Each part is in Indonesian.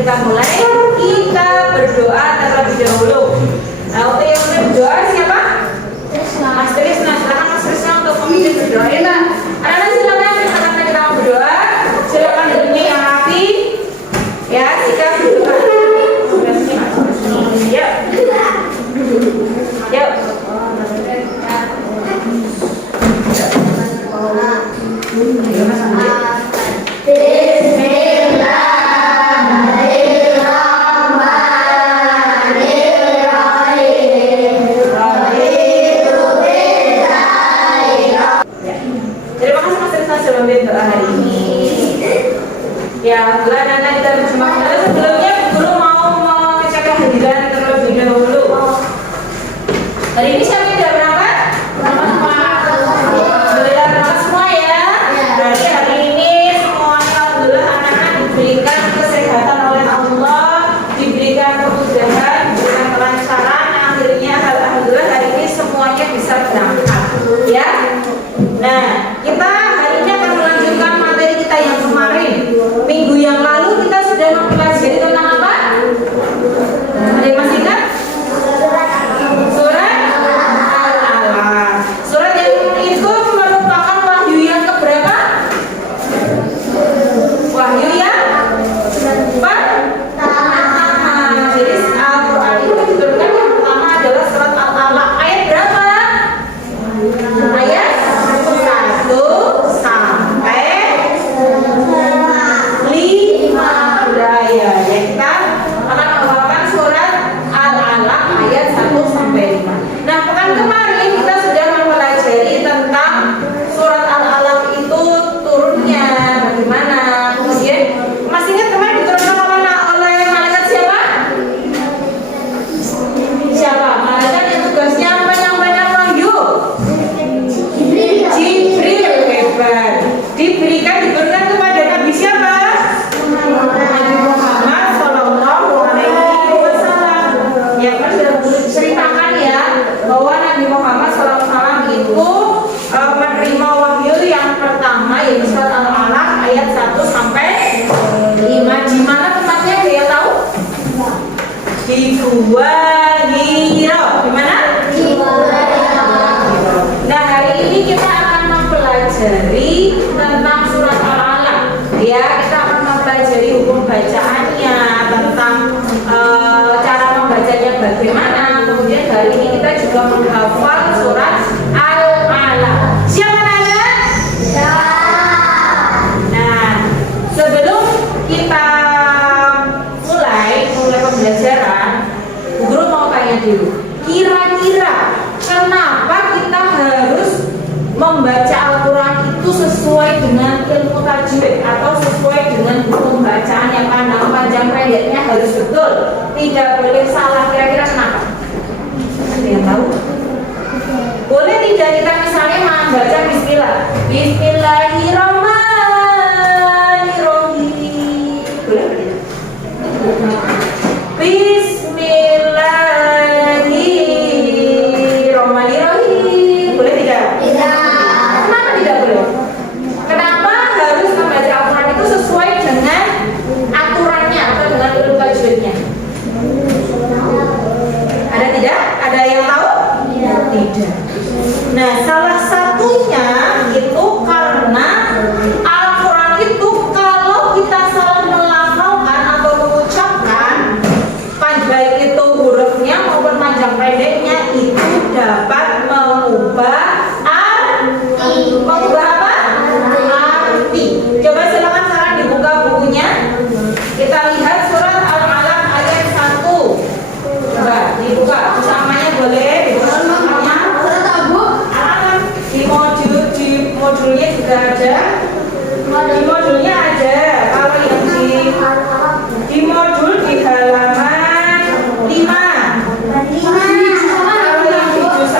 kita mulai, kita berdoa terlebih dahulu. Nah, untuk yang mulai berdoa siapa? Mas Trisna. Silakan Mas Trisna untuk memimpin berdoa. Ya, Kak. Anak-anak silakan kita mau berdoa. Silakan duduknya yang rapi. Ya, jika berdoa. Yuk. Yuk. Terima kasih Mas Rizal sudah memimpin doa hari ini. Ya, bulan anak kita berjumpa. Sebelumnya guru mau mengecek kehadiran terlebih dahulu. Hari ini siapa yang sudah berangkat? Alhamdulillah berangkat semua ya. Berarti hari ini semuanya alhamdulillah anak-anak diberikan kesehatan oleh Allah, diberikan kemudahan, diberikan kelancaran. Akhirnya alhamdulillah hari ini semuanya bisa berangkat. Ya. Nah, kita hari ini akan melanjutkan materi kita yang kemarin. Minggu yang lalu kita sudah mempelajari tentang apa? Ada yang masih ingat? Surat Al-Alaq. Surat yang itu merupakan wahyu yang keberapa? Wahyu yang pertama. Jadi Al-Quran itu diturunkan yang pertama adalah surat Al-Alaq. Ayat berapa? Ayat 1 sampai 5. Ya, kita akan membawakan surat Al-Alaq ayat 1 sampai 5. Nah, pekan kemarin kita sudah mempelajari tentang surat Al-Alaq itu turunnya bagaimana. Kemudian masih ingat kemarin diturunkan oleh malaikat siapa? Siapa? Malaikat yang tugasnya menyampaikan wahyu. Jibril, hebat. Diturunkan kepada Nabi siapa? Nabi Muhammad Sallallahu Alaihi Wasallam. Ya kan sudah ceritakan ya bahwa Nabi Muhammad Sallallahu Alaihi Wasallam itu menerima wahyu yang pertama yaitu surat Al-Alaq ayat 1 sampai 5. Di mana tempatnya dia tahu? Di Gua Hira. Di mana? Di Gua Hira. Nah, hari ini kita akan mempelajari tentang surat Al-Alaq. Ya, kita akan mempelajari hukum bacaannya, tentang cara membacanya bagaimana. Kemudian hari ini kita juga menghafal surat Al-Alaq. Siapa nanya? Ya. Nah, sebelum kita mulai pembelajaran, guru mau tanya dulu. Kira-kira kenapa kita harus membaca Al-Quran itu sesuai dengan ilmu tajwid atau sesuai dengan hukum bacaan yang panjang pendeknya harus betul, tidak boleh salah. Kira-kira kenapa? Ada yang tahu? Boleh tidak kita misalnya membaca Bismillah, Bismillahirrahmanirrahim, boleh tidak? Bismillahirrahmanirrahim, boleh tidak? Kenapa tidak boleh? Kenapa harus membaca Al-Quran itu sesuai dengan aturannya atau dengan ilmu tajwidnya? Ada tidak? Ada yang tahu? Tidak. Nah, salah satunya itu karena Al-Quran itu kalau kita salah melafalkan atau mengucapkan, baik itu hurufnya maupun panjang pendeknya, itu dapat mengubah apa? Arti. Coba silakan sekarang dibuka bukunya. Kita lihat surat Al-Alaq ayat 1. Coba dibuka. Samanya boleh dibuka samanya. Di modulnya juga ada. Di modulnya ada. Kalau yang di modul di halaman 5. Kalau yang di juz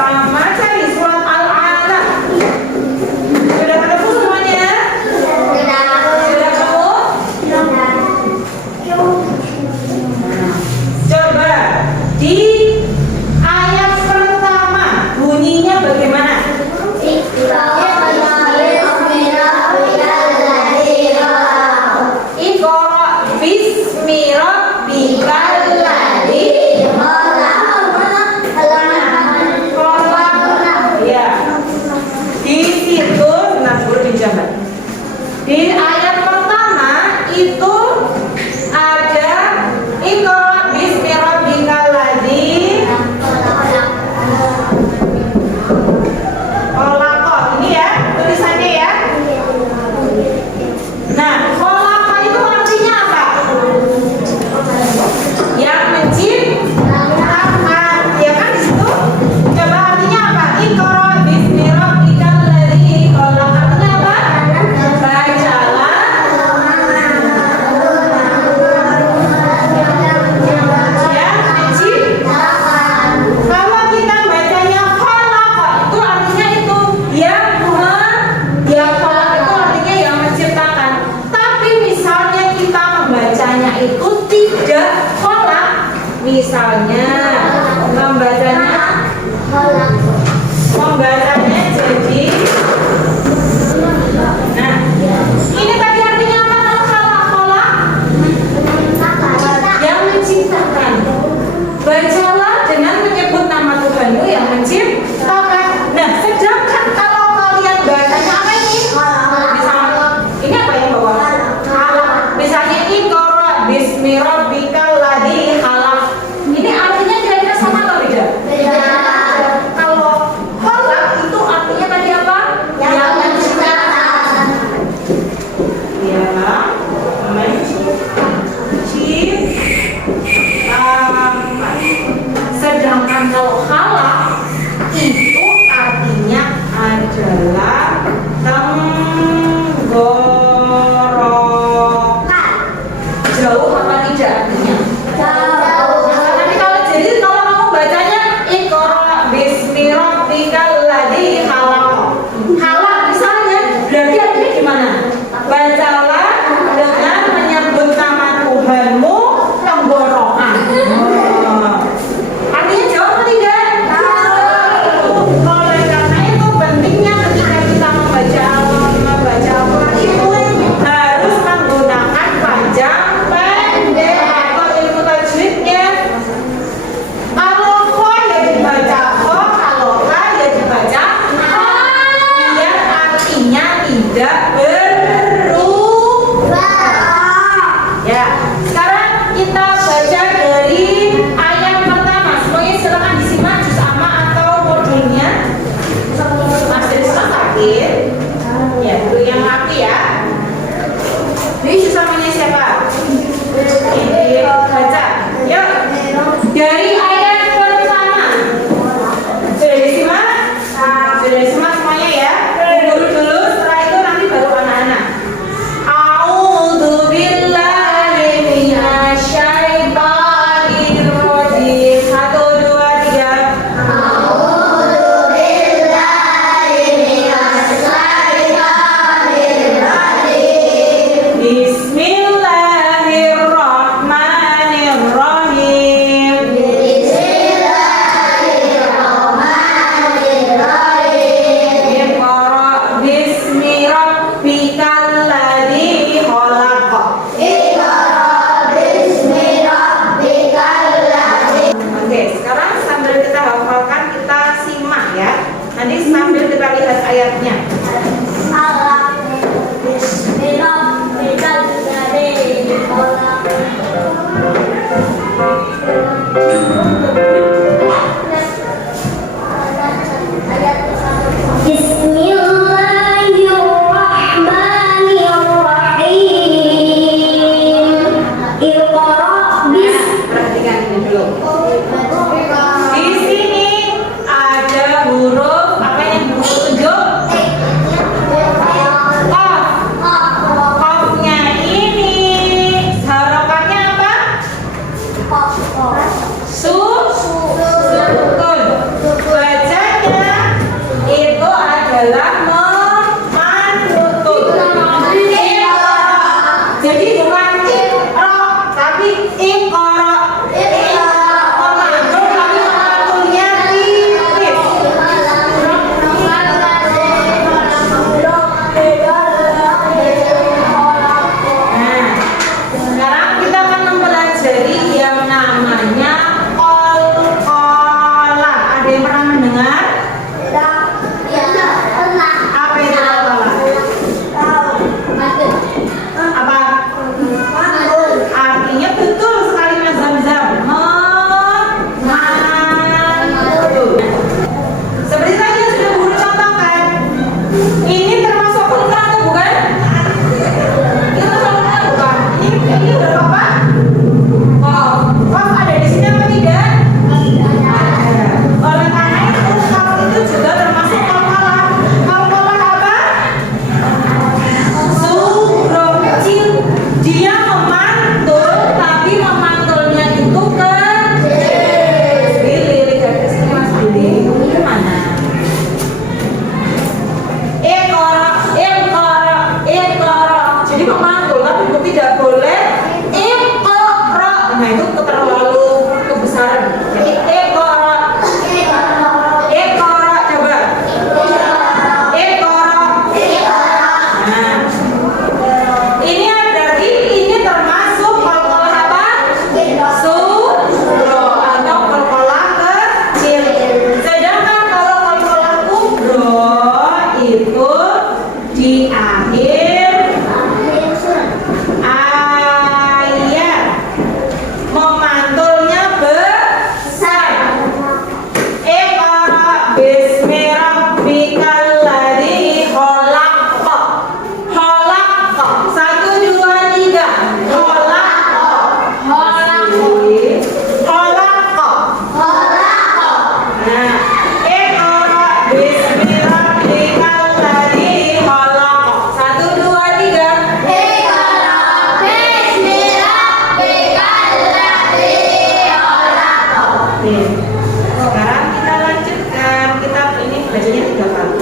Coba lihat ayatnya. Perhatikan ini dulu. Di sini ada huruf apa yang huruf tunjuk? Qaf. Qafnya ini harokannya apa? Sukun. Bacanya itu adalah memantul. Jadi bukan iqra tapi iqra. Memantul tapi memantulnya tipis. Nah, sekarang kita akan mempelajari yang namanya qalqalah. Ada yang pernah mendengar? Apa itu qalqalah? Apa? Artinya betul sekali Mas Zamzam. Memantul. Seperti tadi yang sudah Guru contohkan. Ini termasuk qalqalah atau bukan? Itu qalqalah bukan? Ini udah apa? Qaf ada di sini apa tidak? Ada. Oleh karena itu qaf itu juga termasuk qalqalah. Qalqalah apa? Huruf kecil. Dia memantul, tapi memantulnya itu kecil. Billy, lihat ke sini Mas Billy. Ini mana? Iqra. Jadi memantul, tapi tidak boleh iqra. Nah itu terlalu kebesaran. Jadi iqra. Coba. Iqra. Nah, ini berarti ini termasuk qalqalah apa? Sughra atau qalqalah kecil. Sedangkan kalau qalqalah kubra itu di akhir ayat, memantulnya besar. Iqra bismi rabbikal ladzi khalaq. Khalaq. 1, 2, 3. Khalaq. Nah, Iqra bismi rabbikal ladzi khalaq. 1, 2, 3. Oke. Sekarang kita lanjutkan. Kita ini bacanya 3 kali.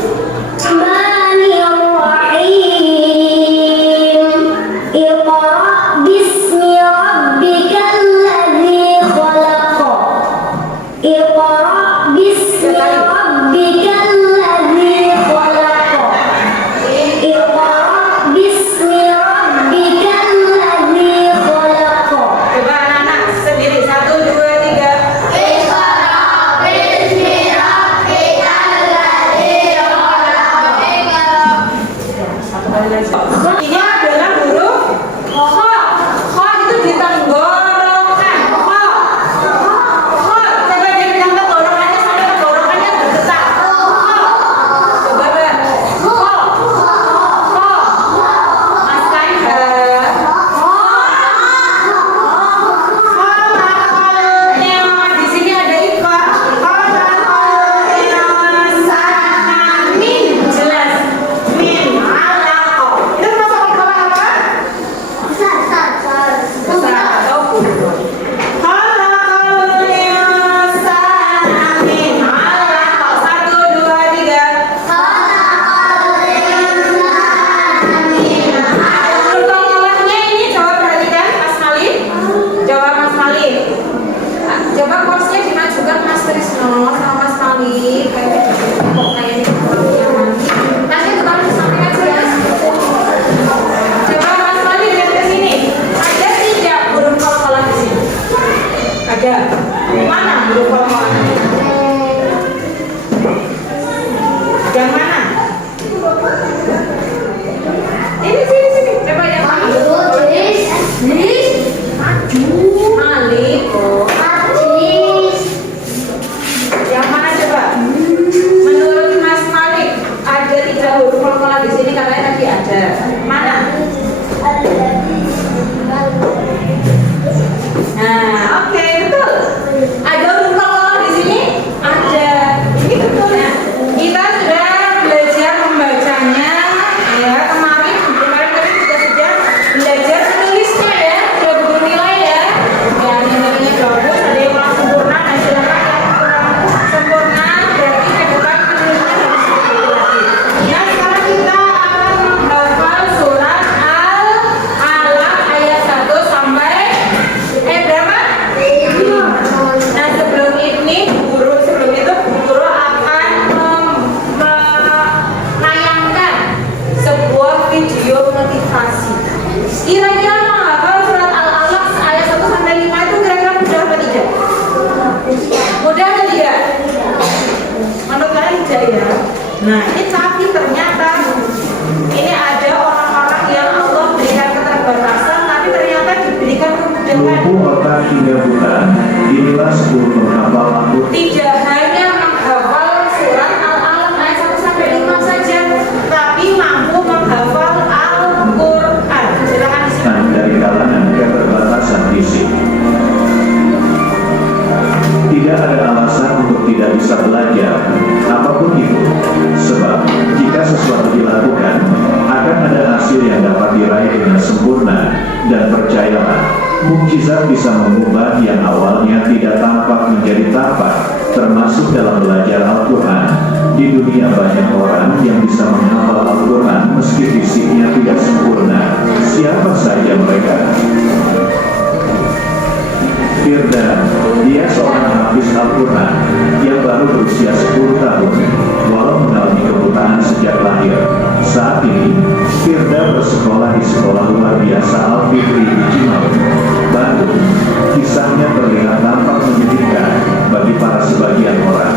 Coba anak-anak sendiri. 1, 2, 3. Satu kali lagi. Ini adalah huruf kha. Kha itu ditenggorokan. Kha. Coba dia bilang tenggorokannya sampai tenggorokannya bergetar. Kha. Coba Mbak. Kha. Mas Kaiha. Di sini ada iqra. Jelas. Min alaq. Itu masuk qalqalah apa? Besar atau kubra. Khalaqal insana min alaq. 1, 2, 3. Qalqalahnya ini coba perhatikan Mas Malik. Coba Mas Malik. Coba kursnya dimajukan Mas Trisno sama Mas Malik. Kok kayak ini nanti itu kalau disampaikan jelas. Coba Mas Malik lihat ke sini. Ada tidak huruf qalqalah di sini? Ada. Mana huruf qalqalah? Yang mana? Nah, ini tapi ternyata ini ada orang-orang yang Allah berikan keterbatasan, tapi ternyata diberikan kemudahan. Lumpuh otak hingga buta, inilah 10 penghafal Al-Quran. Tidak hanya menghafal surat Al-Alaq ayat 1 sampai 5 saja, tapi mampu menghafal Al-Quran. Silakan di sini. Dari kalangan keterbatasan fisik. Tidak ada alasan untuk tidak bisa belajar apapun itu, sebab jika sesuatu dilakukan akan ada hasil yang dapat diraih dengan sempurna. Dan percayalah, mukjizat bisa mengubah yang awalnya tidak tampak menjadi tampak, termasuk dalam belajar Al-Quran. Di dunia banyak orang yang bisa menghafal Al-Quran meski fisiknya tidak sempurna. Siapa saja mereka? Firda, dia seorang hafiz Al-Quran yang baru berusia 10 tahun, walau mengalami kebutaan sejak lahir. Saat ini, Firda bersekolah di sekolah luar biasa Al-Fitri di Cimahi, Bandung. Kisahnya terlihat tampak menyedihkan bagi para sebagian orang.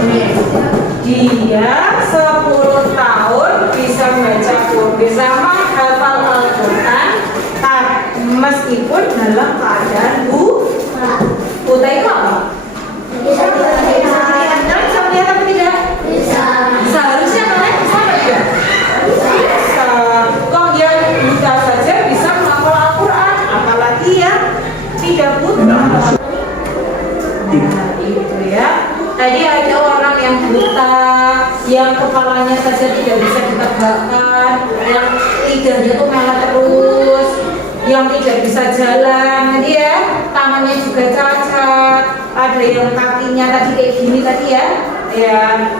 Dia 10 tahun bisa baca Quran, bisa menghafal Al-Quran, meskipun dalam keadaan buta itu apa? Bisa melihat atau tidak? Bisa. Seharusnya kalian bisa apa tidak? Bisa. Kok dia buta saja bisa menghafal Al-Quran, apalagi yang tidak buta. Nah, itu ya. Tadi ada orang yang buta, yang kepalanya saja tidak bisa ditegakkan, yang lidahnya tuh merah terus, yang tidak bisa jalan, tadi ya, tangannya juga cacat, ada yang kakinya tadi kayak gini tadi ya,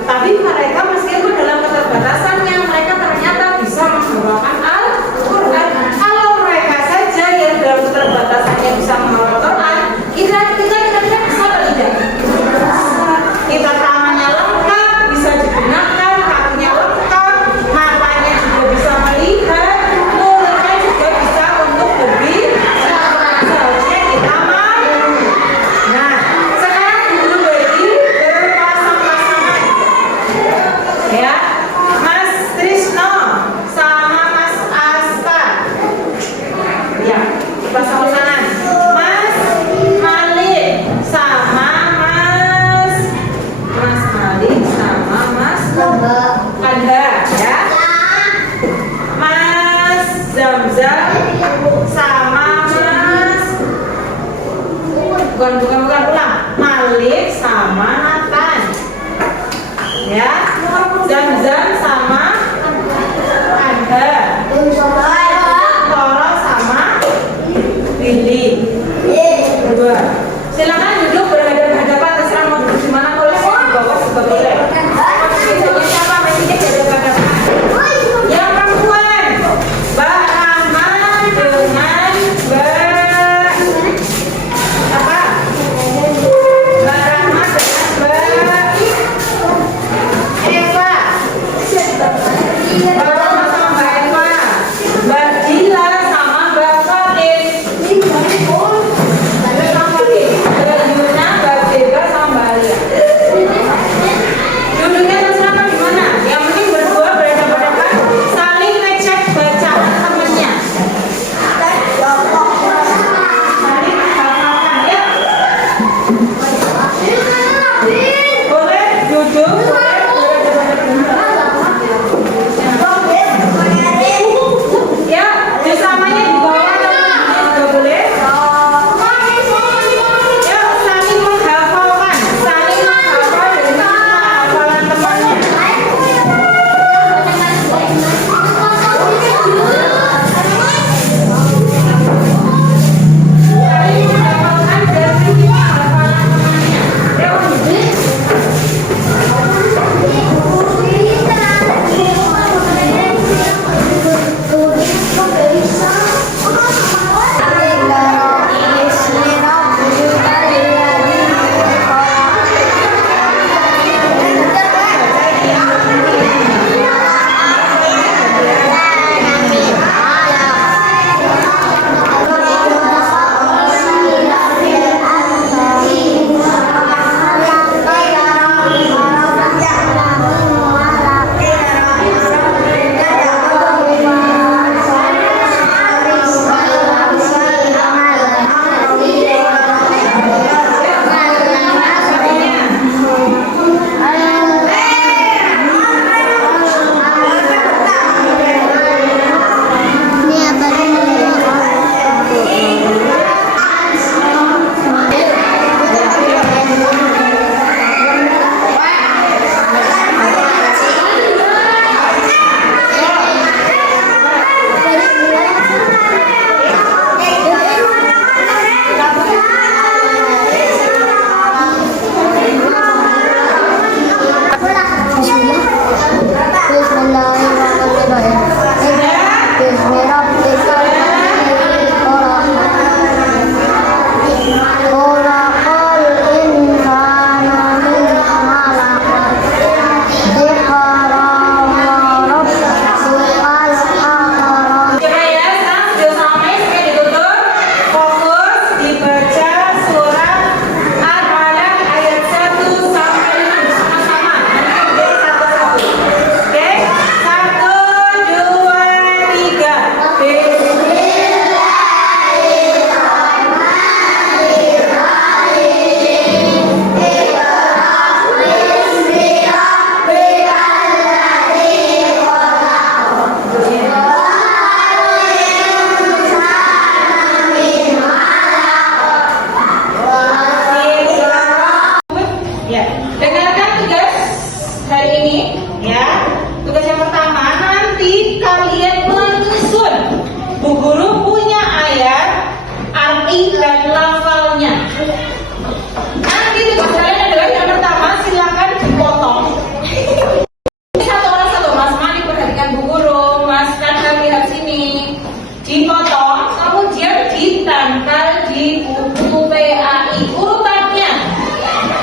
tapi mereka meskipun dalam keterbatasannya, mereka ternyata bisa menghafalan Al-Quran. Kalau mereka saja yang dalam keterbatasannya bisa menghafal Al-Quran, kita bisa atau tidak? Kita tangannya lengkap, bisa digunakan, kakinya lengkap, matanya juga bisa melihat, mulutnya juga bisa untuk berbicara. Seharusnya kita mampu. Nah, sekarang dulu bagi berpasang-pasangan. Ya, Mas Trisno sama Mas Aska. Ya, pasang-pasangan. Mas Malik sama Mas Malik sama Mas Kanda, ya. Mas Zamzam sama Mas bukan ulang. Malik sama Nathan, ya. Zamzam sama Kanda, Toro sama Billy. Berdua. Silakan duduk berhadapan-hadapan, terserah mau duduk di mana, boleh di bawah juga boleh. Posisinya siapa? Mestinya berhadapan-hadapan. Yang perempuan, Mbak Rahman dengan Mbak apa? Mbak Rahman dengan Mbak Eva. Mbak Rahman sama Mbak Eva. Mbak Gila sama Mbak Fatin. Mbak Yuna, Mbak Bega sama Mbak Alia. tugas hari ini ya. Tugas yang pertama, nanti kalian menyusun. Bu Guru punya ayat, arti dan lafalnya. Nanti tugas kalian adalah yang pertama, silakan dipotong. Satu orang satu, Mas Mani perhatikan Bu Guru, Mas Nanda lihat sini. Dipotong, kemudian ditempel di buku PAI urutannya.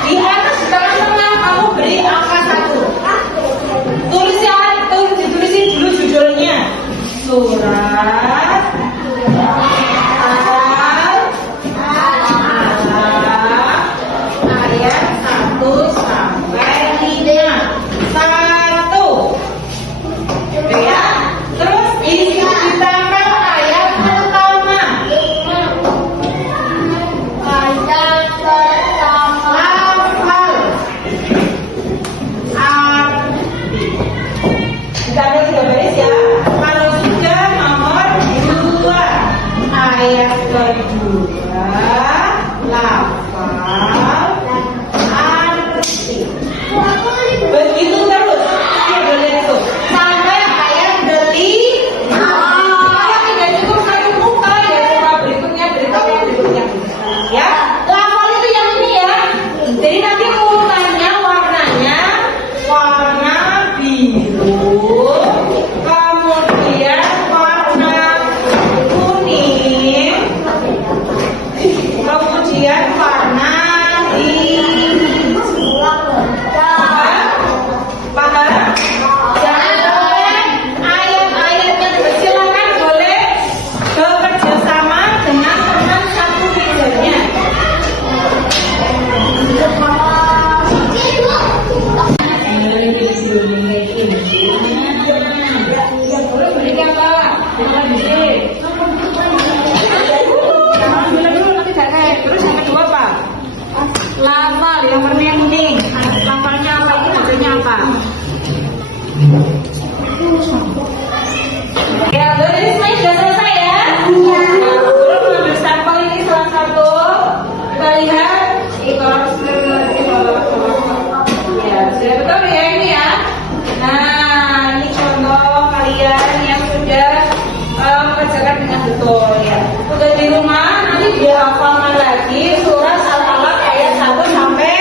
Di atas di tengah kamu beri angka 1. Ditulisin dulu judulnya. Surat ayat 1 sampai 5. 1. Ya. Terus ditempel ayat pertama. Lafal. Kita ada 3 baris ya. Kalau sudah nomor 2, ayat kedua, lafal, arti. Begitu terus. Ya boleh itu. Sampai ayat kelima. Kalau tidak cukup 1 muka ya coba berikutnya. Ya. Lafal itu yang ini ya. Jadi nanti urutannya warnanya warna biru, kemudian warna kuning, kemudian warna hijau. Paham? Jangan boleh ayat-ayatnya silakan boleh bekerja sama dengan teman satu mejanya. Berikan Pak. Terus yang kedua Pak, lafal yang bermending. Lafalnya apa? Ini namanya apa? Ya, dari sini sudah selesai ya. Belum mengambil sampel ini salah satu. Kita lihat. Ya, sudah betul ya ini ya. Nah, ini contoh kalian yang sudah mengerjakan dengan betul ya. Udah di rumah nanti dihafalkan lagi surat Al-Alaq ayat 1 sampai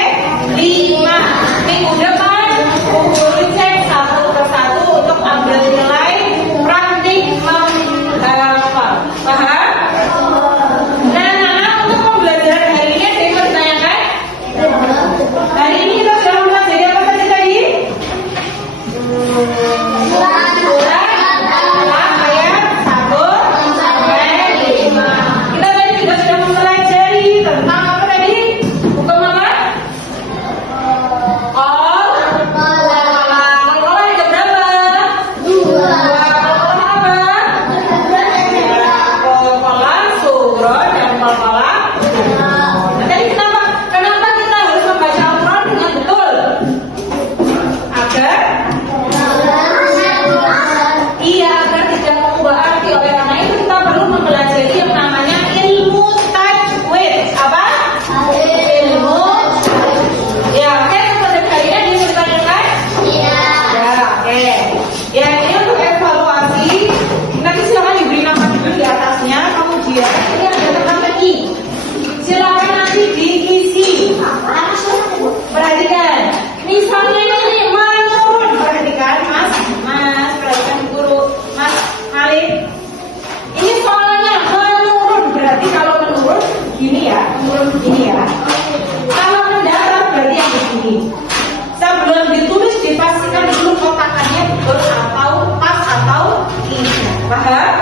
5. Minggu depan Bu Guru cek satu persatu untuk ambil nilai praktik menghafal. Paham? Nah, untuk pembelajaran hari ini saya ingin bertanyakan. Hari ini kita sudah mempelajari apa tadi? Surat Al-Alaq ayat 1 sampai 5. Kita tadi juga sudah mempelajari tentang apa tadi? Hukum apa? Kalau ada berapa? 2. Kalau apa? Kolam surah dan kolam. Tadi kenapa kita harus membaca Al-Quran dengan betul? Agar tidak mengubah arti. Oleh karena itu kita perlu mempelajari yang namanya ilmu tajwid. Apa? Ilmu. Ya, oke. Pada kalian dipertanyakan? Iya. Ya, oke. Ya, ini untuk evaluasi. Nanti silakan diberi nama dulu di atasnya. Kemudian ini ada tentang lagi. Silakan nanti diisi. Perhatikan. Misalnya ini menurun. Perhatikan, Mas. Perhatikan Guru. Mas Khalid. Ini soalnya menurun. Berarti kalau menurun gini ya. Menurun begini ya. Kalau mendarat berarti yang begini. Sebelum ditulis dipastikan dulu kotakannya betul atau pas atau tidak. Paham?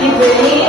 Diberi